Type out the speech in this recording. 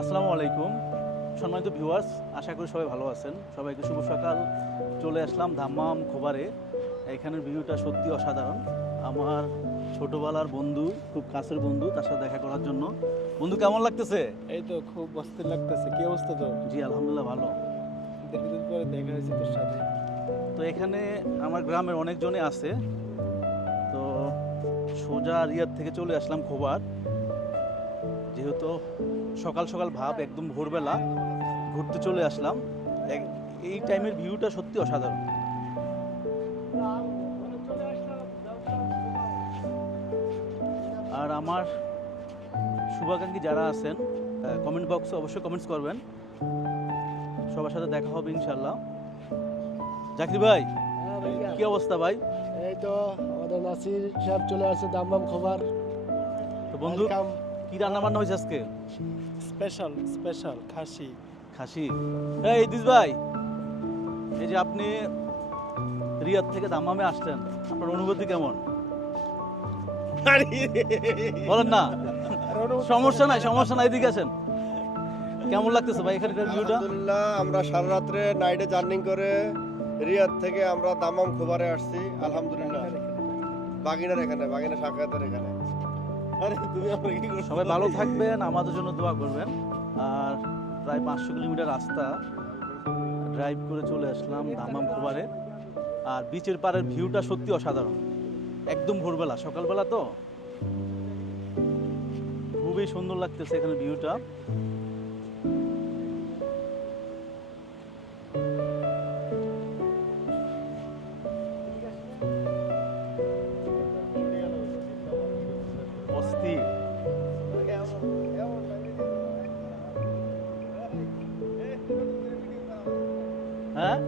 আসসালামু আলাইকুম। সম্মানিত ভিউয়ার্স আশা করি সবাই ভালো আছেন। সবাইকে শুভ সকাল। চলে আসলাম ধাম্মাম খোবারে। এখানের ভিউটা সত্যি অসাধারণ। আমার ছোটবেলার বন্ধু খুব কাছের বন্ধু তার সাথে দেখা করার জন্য। বন্ধু কেমন লাগতেছে? এই তো খুব অস্থির লাগতেছে। কি অবস্থা তো জি আলহামদুলিল্লাহ ভালো। দীর্ঘদিন পরে দেখা হয়েছে তোর সাথে। তো এখানে আমার গ্রামের অনেকজনে আছে। তো সোজা রিয়াদ থেকে চলে আসলাম খোবার। যেহেতু সকাল সকাল ভাব একদম ভোরবেলা ঘুরতে চলে আসলাম এই টাইমের ভিউটা সত্যি অসাধারণ। আর আমার শুভাকাঙ্ক্ষী যারা আছেন কমেন্ট বক্সে অবশ্যই কমেন্টস করবেন। সবার সাথে দেখা হবে ইনশাল্লাহ জাকির ভাই কি অবস্থা ভাই? এই তো আমাদের নাসির সাহেব চলে আসছে দামবাম খবর। তো বন্ধু কি রান্না বান্না হয়েছে আজকে? স্পেশাল স্পেশাল খাসি। খাসি? এই ইদিস ভাই এই যে আপনি রিয়াদ থেকে দামামে আসছেন আপনার অনুভূতি কেমন? বলেন না। সমস্যা নাই সমস্যা নাই এদিকে আছেন কেমন লাগতেছে ভাই এখানকার ভিউটা আলহামদুলিল্লাহ আমরা সারা রাত্রে নাইটে জার্নি করে রিয়াদ থেকে আমরা দামাম খোবারে আসছি আলহামদুলিল্লাহ। বাগিনার এখানে বাগিনা সাক্ষাতের এখানে। সবাই ভালো থাকবেন, আমাদের জন্য দোয়া করবেন। আর প্রায় পাঁচশো কিলোমিটার রাস্তা ড্রাইভ করে চলে আসলাম দামাম খোবারে আর বিচের পাড়ের ভিউটা সত্যি অসাধারণ। একদম ভোরবেলা, সকালবেলা তো খুবই সুন্দর লাগতেছে এখানে ভিউটা অস্থির হ্যাঁ